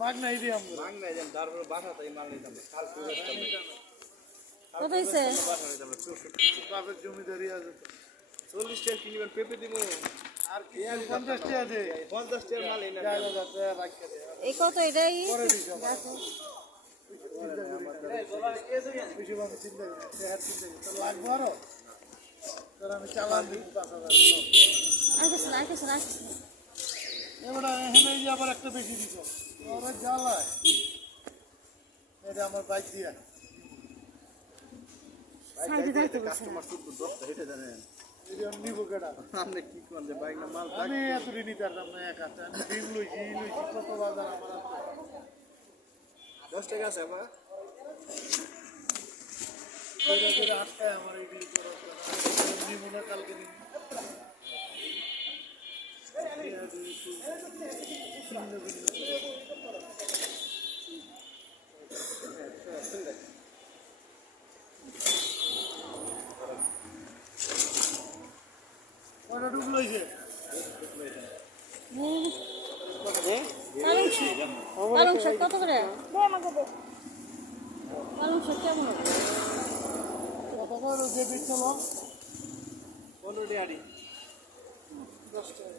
মাগ নাই দিই আমরা মাগ নাই যেন তারপর বাসাতেই মাল নিতাম কাল কত হয়েছে? বাপের জমিদারি আছে 40 টাকা কিনবেন পেঁপে দিব আর কি 50 টাকা আছে 50 টাকা মাল এনে এই কত এটাই করে দিছ বেশি ভাবে চিন্তা করি তোর লাগবো আরো তোর আমি চালান দিব 5000 আর এবার এখানে যে আবার একটা বেশি দিছ ওরা জ্বালায় এটা আমার বাইক দিয়া কাস্টমার শুধু 10টা হেঁটে জানেন এটা নিব কেডা আপনি কি কোন যে বাইক না মাল আমি এত ঋণী পারলাম না এক হাতে আমি ডিম লইছি কত বাজার আমার 10 টাকা আছে আমার আটটায় আমার এই ডিল করা নিব না কালকে নিব কটা ডুব লইছে পালং শাক কত করে? পালং শাক কেমন হবে? কত করে যে দিচ্ছিল 15 টাকা 10 টাকা